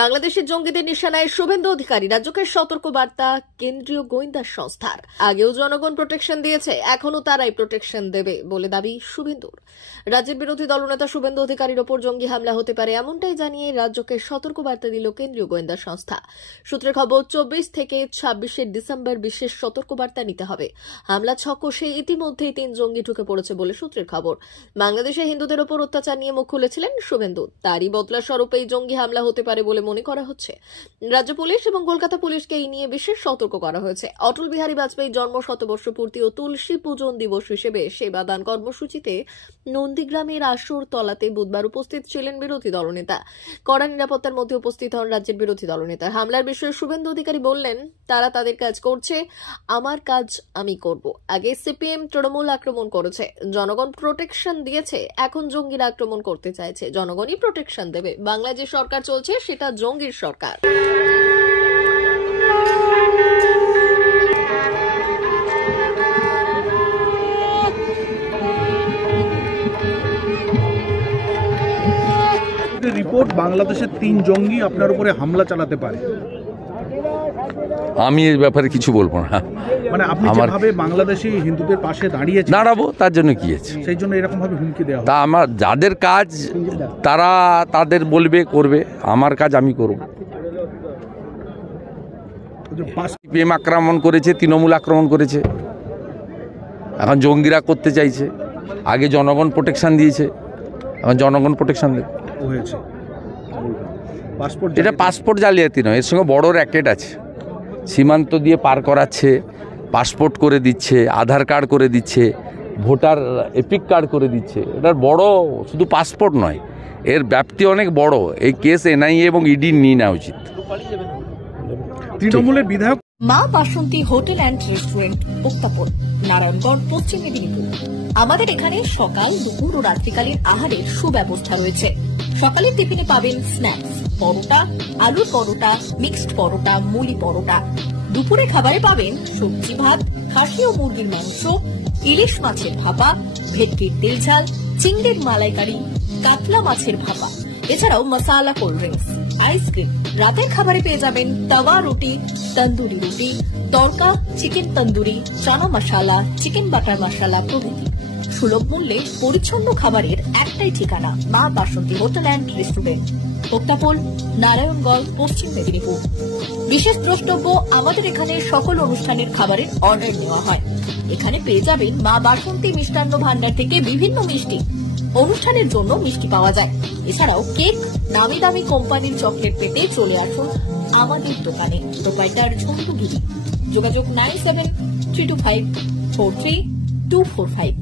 বাংলাদেশের জঙ্গিদের নিশানায় শুভেন্দু অধিকারী, রাজ্যকে সতর্ক বার্তা কেন্দ্রীয় গোয়েন্দা সংস্থার। আগেও জনগণ প্রোটেকশন দিয়েছে, এখনো তারাই প্রোটেকশন দেবে বলে দাবি শুভেন্দুর। রাজ্যের বিরোধী দলনেতা শুভেন্দু অধিকারীর ওপর জঙ্গি হামলা হতে পারে এমনটাই জানিয়ে রাজ্যকে সতর্ক বার্তা দিল কেন্দ্রীয় গোয়েন্দা সংস্থা। সূত্রের খবর, 24 থেকে 26 ডিসেম্বর বিশেষ সতর্ক বার্তা নিতে হবে। হামলা ছক কষে ইতিমধ্যেই 3 জঙ্গি ঢুকে পড়েছে বলে সূত্রের খবর। বাংলাদেশে হিন্দুদের ওপর অত্যাচার নিয়ে মুখ খুলেছিলেন শুভেন্দু, তারই বদলা স্বরূপ এই জঙ্গি হামলা হতে পারে বলে মনে করা হচ্ছে। রাজ্য পুলিশ এবং কলকাতা পুলিশকে এই নিয়ে বিশেষ সতর্ক করা হয়েছে। অটল বিহারী বাজপেয়ীর জন্ম শতবর্ষ পূর্তি ও তুলসী পূজন দিবস হিসেবে সেবাদান কর্মসূচিতে নন্দীগ্রামের আসর তলাতে বুধবার উপস্থিত ছিলেন বিরোধী দলনেতা। কড়া নিরাপত্তার মধ্যে উপস্থিত হন রাজ্যের বিরোধী দলনেতা। হামলার বিষয়ে শুভেন্দু অধিকারী বললেন, তারা তাদের কাজ করছে, আমার কাজ আমি করব। আগে সিপিএম তৃণমূল আক্রমণ করেছে, জনগণ প্রোটেকশন দিয়েছে, এখন জঙ্গিরা আক্রমণ করতে চাইছে, জনগণই প্রোটেকশন দেবে। বাংলায় যে সরকার চলছে সেটা জঙ্গির সরকার। রিপোর্ট, বাংলাদেশের 3 জঙ্গি আপনার উপরে হামলা চালাতে পারে। আমি এই ব্যাপারে কিছু বলবো না। মানে আপনি যেভাবে বাংলাদেশি হিন্দুদের পাশে দাঁড়াবো, তার জন্য কি আছে, সেই জন্য এরকম ভাবে হুমকি দেওয়া। তা আমার যাদের কাজ তারা তাদের বলবে করবে, আমার কাজ আমি করব। সিপিএম আক্রমণ করেছে, তৃণমূল আক্রমণ করেছে, এখন জঙ্গিরা করতে চাইছে। আগে জনগণ প্রোটেকশন দিয়েছে, এখন জনগণ প্রোটেকশন দেবে। এটা পাসপোর্ট জালিয়াতি নয়, এর সঙ্গে বড় র্যাকেট আছে। সীমান্ত দিয়ে পার করাচ্ছে, পাসপোর্ট করে দিচ্ছে, আধার কার্ড করে দিচ্ছে, ভোটার এপিক কার্ড করে দিচ্ছে। এটার বড় শুধু পাসপোর্ট নয়, এর ব্যাপ্তি অনেক বড়। এই কেস এনআইএ এবং ইডি নিয়ে নেওয়া উচিত। তৃণমূলের বিধায়ক মা বাসন্তী হোটেল অ্যান্ড রেস্টুরেন্ট, উত্তাপন, নারায়ণগঞ্জ, পশ্চিম মেদিনীপুর। আমাদের এখানে সকাল, দুপুর ও রাত্রিকালীন আহারের সুব্যবস্থা রয়েছে। সকালের টিফিনে পাবেন স্ন্যাক্স, পরোটা, আলুর পরোটা, মিক্সড পরোটা, মুলি পরোটা। দুপুরে খাবারে পাবেন সবজি ভাত, খাসি ও মুরগির মাংস, ইলিশ মাছের ভাপা, ভেটকির তেল ঝাল, চিংড়ির মালাইকারি, কাতলা মাছের ভাপা, এছাড়াও মশালা কোল্ড ড্রিঙ্কস, আইসক্রিম। রাতের খাবারে পেয়ে যাবেন তাওয়া রুটি, তন্দুরি রুটি, তড়কা, চিকেন তন্দুরি, চানা মশালা, চিকেন বাটার মশালা প্রভৃতি। সুলভ মূল্যে পরিচ্ছন্ন খাবারের একটাই ঠিকানা, মা বাসন্তী হোটেল অ্যান্ড রেস্টুরেন্ট, উত্তাপন, নারায়ণগঞ্জ, পশ্চিম মেদিনীপুর। বিশেষ দ্রষ্টব্য, আমাদের এখানে সকল অনুষ্ঠানের খাবারের অর্ডার নেওয়া হয়। এখানে পেয়ে যাবেন মা বাসন্তী মিষ্টান্ন ভান্ডার থেকে বিভিন্ন মিষ্টি। অনুষ্ঠানের জন্য মিষ্টি পাওয়া যায়। এছাড়াও কেক, নামি দামি কোম্পানির চকলেট পেতে চলে আসুন আমাদের দোকানে। প্রোপাইটার ঝন্টু গিরি। যোগাযোগ 9732543245।